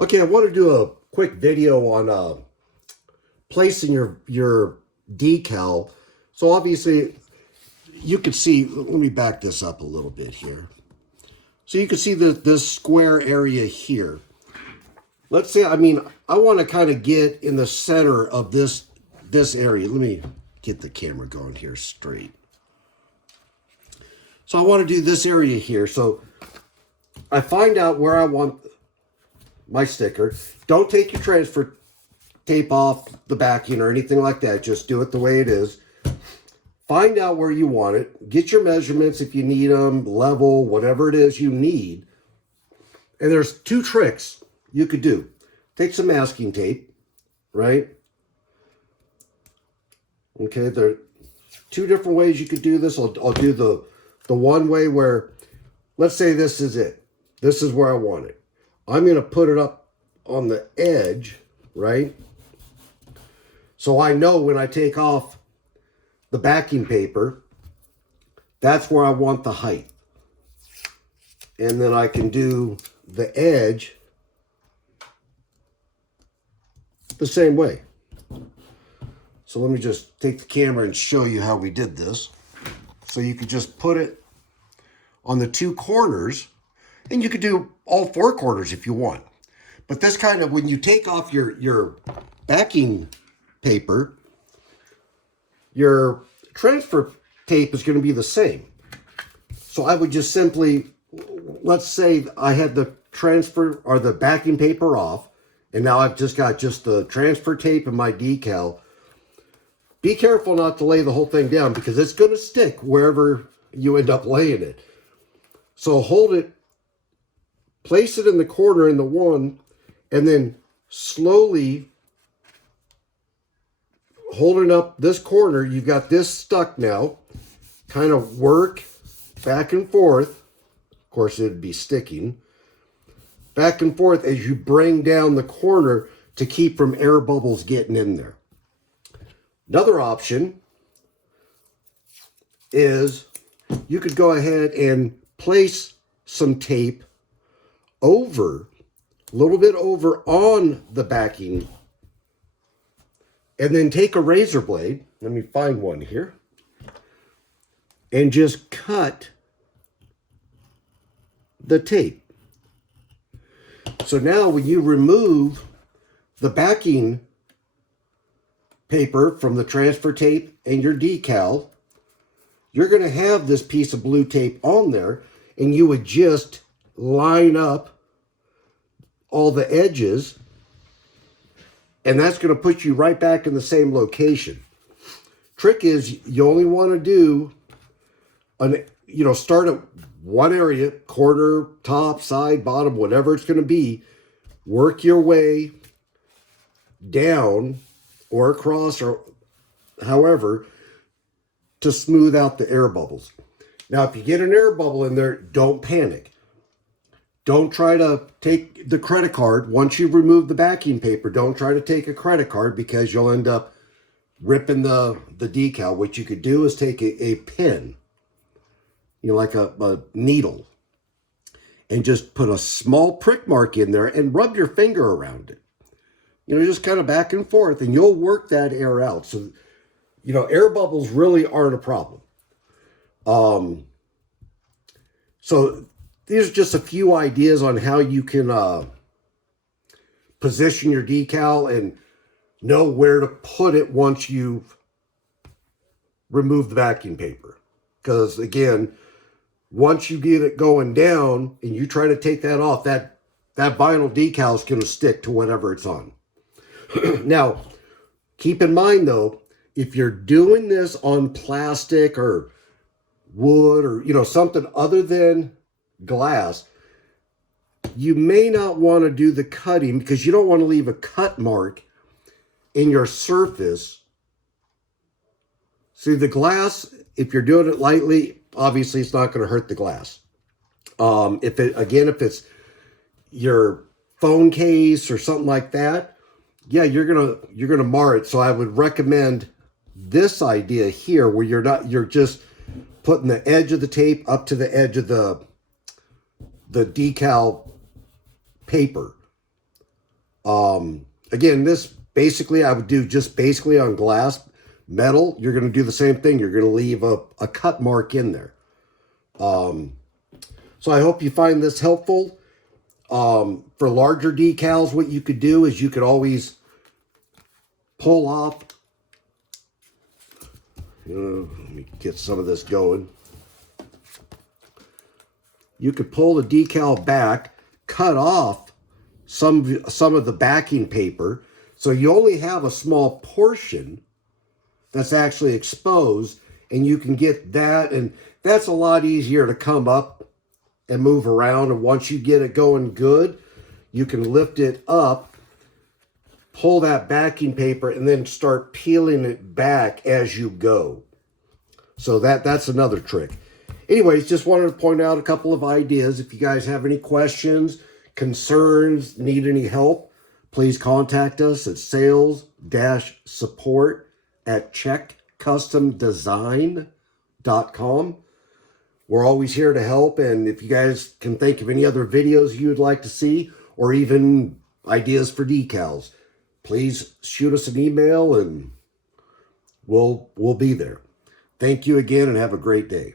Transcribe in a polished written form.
Okay, I want to do a quick video on placing your decal. So obviously you can see, let me back this up a little bit here. So you can see this square area here. Let's say, I want to kind of get in the center of this area. Let me get the camera going here straight. So I want to do this area here. So I find out where I want my sticker. Don't take your transfer tape off the backing or anything like that. Just do it the way it is. Find out where you want it. Get your measurements if you need them, level, whatever it is you need. And there's two tricks you could do. Take some masking tape, right? Okay, there are two different ways you could do this. I'll do the one way where, let's say this is it. This is where I want it. I'm going to put it up on the edge, right? So I know when I take off the backing paper, that's where I want the height. And then I can do the edge the same way. So let me just take the camera and show you how we did this. So you could just put it on the two corners, and you could do all four corners if you want. But this kind of, when you take off your backing paper, your transfer tape is going to be the same. So I would just simply, let's say I had the transfer or the backing paper off, and now I've just got just the transfer tape and my decal. Be careful not to lay the whole thing down because it's going to stick wherever you end up laying it. So hold it, place it in the corner in the one, and then slowly holding up this corner. You've got this stuck now. Kind of work back and forth. Of course, it'd be sticking. Back and forth as you bring down the corner to keep from air bubbles getting in there. Another option is you could go ahead and place some tape over, a little bit over on the backing, and then take a razor blade, let me find one here, and just cut the tape. So now when you remove the backing paper from the transfer tape and your decal, you're going to have this piece of blue tape on there, and you would just line up all the edges, and that's going to put you right back in the same location. Trick is you only want to do start at one area, corner, top, side, bottom, whatever it's going to be. Work your way down or across or however to smooth out the air bubbles. Now, if you get an air bubble in there, don't panic. Don't try to take the credit card. Once you remove the backing paper, don't try to take a credit card because you'll end up ripping the decal. What you could do is take a pin, like a needle, and just put a small prick mark in there and rub your finger around it. Just kind of back and forth, and you'll work that air out. So, air bubbles really aren't a problem. So these are just a few ideas on how you can position your decal and know where to put it once you've removed the backing paper. Because again, once you get it going down and you try to take that off, that vinyl decal is going to stick to whatever it's on. Now, keep in mind though, if you're doing this on plastic or wood or something other than glass, you may not want to do the cutting because you don't want to leave a cut mark in your surface. See, the glass, if you're doing it lightly, obviously it's not going to hurt the glass. If it's your phone case or something like that, yeah, you're gonna mar it. So I would recommend this idea here where you're just putting the edge of the tape up to the edge of the decal paper. Again, this basically I would do just basically on glass. Metal, you're going to do the same thing. You're going to leave a cut mark in there. So I hope you find this helpful. For larger decals, what you could do is you could always pull off. Let me get some of this going. You could pull the decal back, cut off some of the backing paper, so you only have a small portion that's actually exposed, and you can get that, and that's a lot easier to come up and move around. And once you get it going good, you can lift it up, pull that backing paper, and then start peeling it back as you go. So that's another trick. Anyways, just wanted to point out a couple of ideas. If you guys have any questions, concerns, need any help, please contact us at sales-support@checkcustomdesign.com. We're always here to help, and if you guys can think of any other videos you would like to see, or even ideas for decals, please shoot us an email and we'll be there. Thank you again, and have a great day.